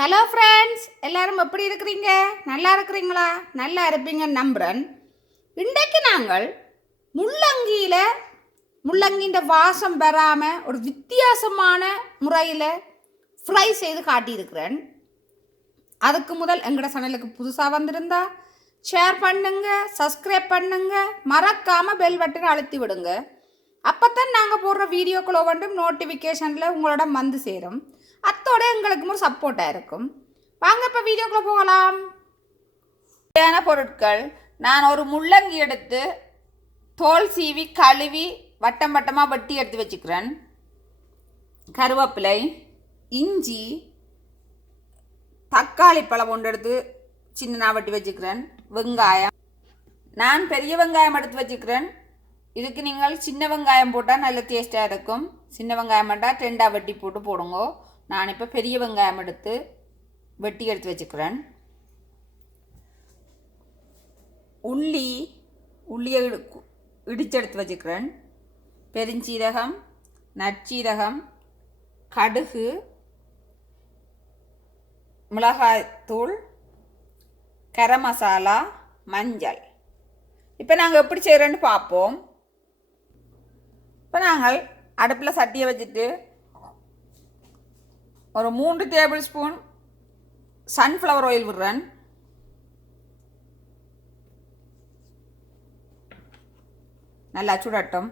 Hello friends எல்லாரும் எப்படி இருக்கிறீங்க? நல்லா இருக்கிறீங்களா? நல்லா இருப்பீங்கன்னு நம்புகிறேன் இன்றைக்கு நாங்கள் முள்ளங்கியில் முள்ளங்கின்ற வாசம் பெறாமல் ஒரு வித்தியாசமான முறையில் ஃப்ரை செய்து காட்டியிருக்கிறேன். அதுக்கு முதல் எங்களோட சேனலுக்கு புதுசாக வந்திருந்தா ஷேர் பண்ணுங்க சப்ஸ்கிரைப் பண்ணுங்க மறக்காமல் பெல் பட்டனை அழுத்தி விடுங்க. அப்போத்தான் நாங்கள் போடுற வீடியோக்களோ வந்தும் நோட்டிஃபிகேஷனில் உங்களோட வந்து சேரும். அத்தோட எங்களுக்கும் ஒரு சப்போர்ட்டாக இருக்கும். வாங்க இப்போ வீடியோக்குள்ளே போகலாம். தேவையான பொருட்கள். நான் ஒரு முள்ளங்கி எடுத்து தோல் சீவி கழுவி வட்டம் வட்டமாக வெட்டி எடுத்து வச்சுக்கிறேன். கருவேப்பிலை இஞ்சி தக்காளி பழம் ஒன்று எடுத்து சின்னதாக வெட்டி வச்சுக்கிறேன். வெங்காயம். நான் பெரிய வெங்காயம் எடுத்து வச்சுக்கிறேன். இதுக்கு நீங்கள் சின்ன வெங்காயம் போட்டால் நல்ல டேஸ்ட்டாக இருக்கும். சின்ன வெங்காயம் போட்டால் ரெண்டாக வெட்டி போட்டு போடுங்க. நான் இப்போ பெரிய வெங்காயம் எடுத்து வெட்டி எடுத்து வச்சுக்கிறேன். உள்ளி உள்ளியை இடு- எடுத்து வச்சுக்கிறேன். பெருஞ்சீரகம் நற்சீரகம் கடுகு மிளகாய்த்தூள் கரம் மசாலா மஞ்சள். இப்போ நாங்கள் எப்படி செய்கிறோன்னு பார்ப்போம் இப்போ நாங்கள் அடுப்பில் சட்டியை வச்சுட்டு ஒரு மூன்று டேபிள் ஸ்பூன் சன்ஃப்ளவர் ஆயில் விடுறேன். நல்லா சுடட்டும்.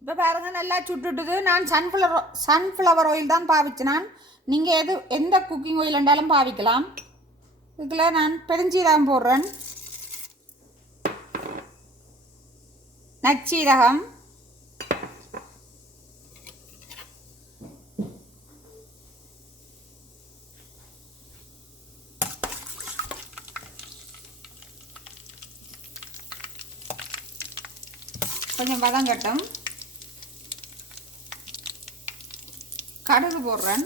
இப்போ பாருங்கள் நல்லா சுட்டுட்டுது. நான் சன்ஃப்ளவர் சன்ஃப்ளவர் ஆயில் தான் பாவிச்சினான் நீங்கள் எது எந்த குக்கிங் ஆயில் இருந்தாலும் பாவிக்கலாம். இதில் நான் பெருஞ்சீரகம் போடுறேன். நச்சீரகம். கொஞ்சம் வதங்கட்டும். கடுகு போடுறேன்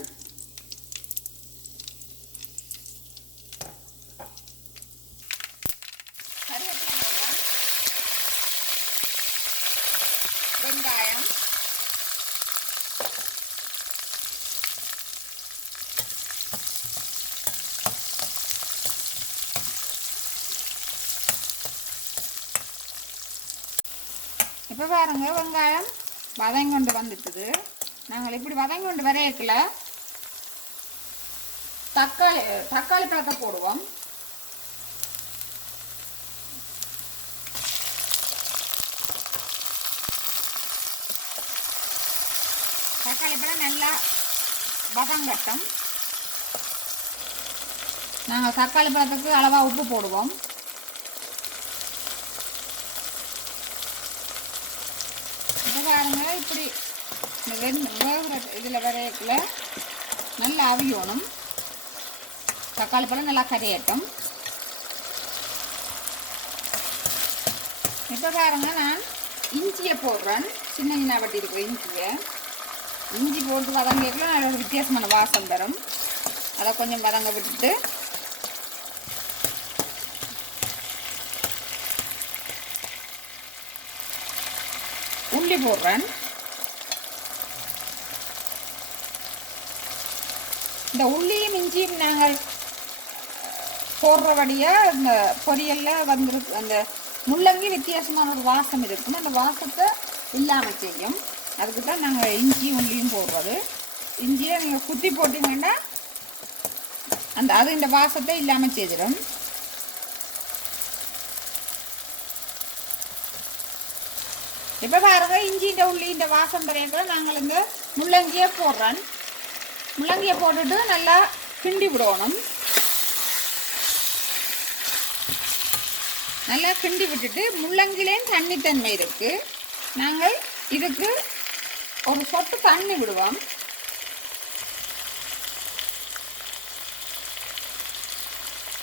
கருவேப்பிலை போடுறேன் வெங்காயம் இப்போ பாருங்க வெங்காயம் வதங்கி கொண்டு வந்துட்டுது. நாங்கள் இப்படி வதங்கி கொண்டு தக்காளி தக்காளி பழத்தை போடுவோம். தக்காளி பழம் நல்லா வதங்கட்டும் நாங்கள் தக்காளி பழத்துக்கு அளவாக உப்பு போடுவோம். பாருங்க இப்படி இந்த வெந் வேகிற இதில் வரையக்குள்ள நல்லா அவியணும். தக்காளி பழம் நல்லா கரையட்டும். இப்போ பாருங்க நான் இஞ்சியை போடுறேன். சின்ன சின்ன வட்டி இருக்கிற இஞ்சியை. இஞ்சி போட்டு வதங்கிக்கலாம் அதோட வித்தியாசமான வாசம் தரும். அதை கொஞ்சம் வதங்க விட்டுட்டு உள்ளி போடுறேன் இந்த உள்ளியும் இஞ்சியும் நாங்கள் போடுறபடியாக இந்த பொரியலில் வந்துருக்கு அந்த முள்ளங்கி வித்தியாசமான ஒரு வாசம் இருக்கும். அந்த வாசத்தை இல்லாமல் செய்யும். அதுக்கு தான் நாங்கள் இஞ்சி உள்ளியும் போடுறது. இஞ்சியை நீங்கள் குத்தி போட்டிங்கன்னா அந்த அது இந்த வாசத்தை இல்லாமல் செய்திடும். இப்போ பாருங்க இஞ்சின்ற உள்ளின்ற வாசம் வரைக்கும் நாங்கள் இந்த முள்ளங்கியை போடுறோம். முள்ளங்கியை போட்டுட்டு நல்லா கிண்டி விடணும். நல்லா கிண்டி விட்டுட்டு முள்ளங்கிலேயும் தண்ணித்தன்மை இருக்கு. நாங்கள் இதுக்கு ஒரு சொட்டு தண்ணி விடுவோம்.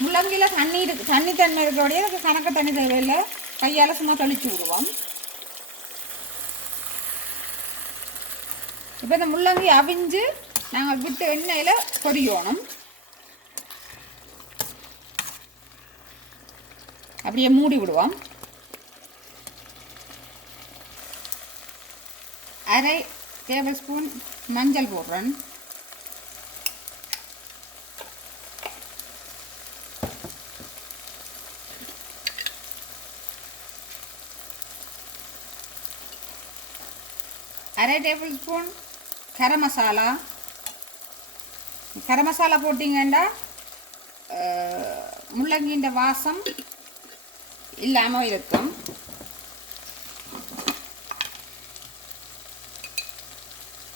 முள்ளங்கியில் தண்ணி இருக்கு தண்ணி தன்மை இருக்கிறோடைய அதுக்கு கணக்கு தண்ணி தேவையில்லை. கையால் சும்மா தெளிச்சு விடுவோம். இப்போ இந்த முள்ளங்கி அவிஞ்சு நாங்கள் விட்டு எண்ணெயில் பொரியணும். அப்படியே மூடி விடுவோம். அரை டேபிள் ஸ்பூன் மஞ்சள் போடுறேன் அரை டேபிள் ஸ்பூன் கரம் மசாலா. கரம் மசாலா போட்டிங்கன்னா அஹ், முள்ளங்கின்ற வாசம் இல்லாமல் இருக்கும்.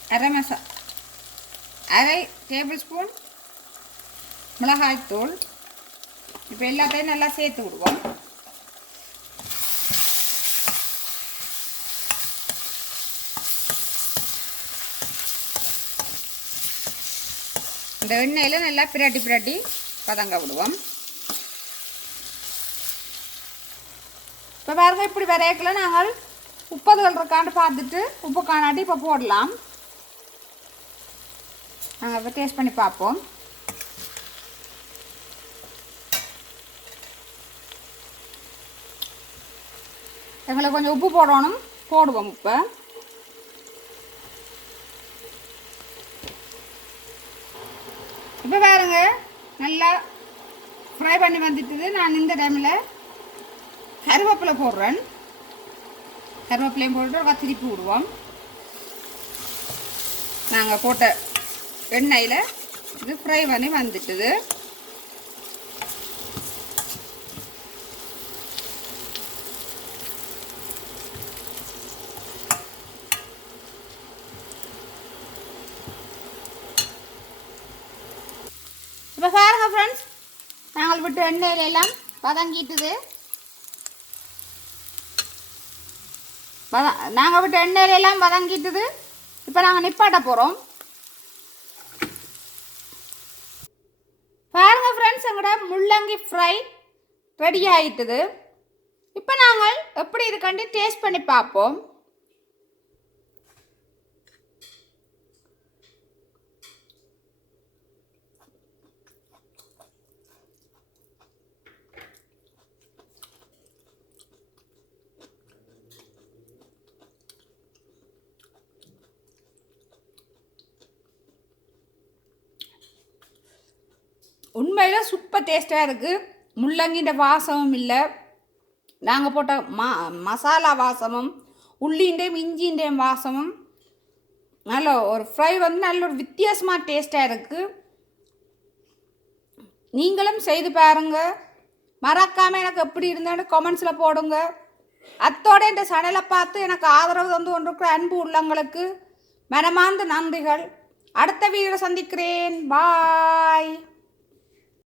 அரை மசா அரை டேபிள் ஸ்பூன் மிளகாய்த்தூள். இப்போ எல்லாத்தையும் நல்லா சேர்த்து விடுவோம். இந்த எண்ணெயில் நல்லா பிரட்டி பிரட்டி பதங்க விடுவோம். இப்போ பாருங்க இப்படி விரையக்கில் நாங்கள் உப்பதுகள் இருக்கான்னு பார்த்துட்டு உப்பு காணாட்டி இப்போ போடலாம். நாங்கள் இப்போ டேஸ்ட் பண்ணி பார்ப்போம். எங்களுக்கு கொஞ்சம் உப்பு போடணும். போடுவோம் இப்போ இப்போ பாருங்க நல்லா ஃப்ரை பண்ணி வந்துட்டுது. நான் இந்த டைமில் கருவேப்பிலை போடுறேன். கருவேப்பிலையும் போட்டு ஒரு திருப்பி விடுவோம். நாங்கள் போட்ட எண்ணெயில் இது ஃப்ரை பண்ணி வந்துட்டுது. இப்போ பாருங்கள் ஃப்ரெண்ட்ஸ் நாங்கள் விட்டு எண்ணெயில எல்லாம் வதங்கிட்டுது. வத நாங்கள் விட்டு எண்ணெயில எல்லாம் வதங்கிட்டுது. இப்போ நாங்கள் நிப்பாட்ட போகிறோம் பாருங்கள் ஃப்ரெண்ட்ஸ் எங்களோட முள்ளங்கி ஃப்ரை ரெடி ஆயிட்டுது. இப்போ நாங்கள் எப்படி இருக்குன்னு டேஸ்ட் பண்ணி பார்ப்போம். உண்மையில் சூப்பர் டேஸ்ட்டாக இருக்குது முள்ளங்கின்ற வாசமும் இல்லை. நாங்கள் போட்ட மா மசாலா வாசமும் உள்ளின்றையும் இஞ்சின்றையும் வாசமும் நல்ல ஒரு ஃப்ரை வந்து நல்ல ஒரு வித்தியாசமாக டேஸ்ட்டாக இருக்குது நீங்களும் செய்து பாருங்கள் மறக்காமல் எனக்கு எப்படி இருந்தாலும் கமெண்ட்ஸில் போடுங்க. அத்தோட இந்த சேனலை பார்த்து எனக்கு ஆதரவு தந்து கொண்டிருக்கிற அன்பு உள்ளங்களுக்கு மனமார்ந்த நன்றிகள். அடுத்த வீடியோ சந்திக்கிறேன். பாய்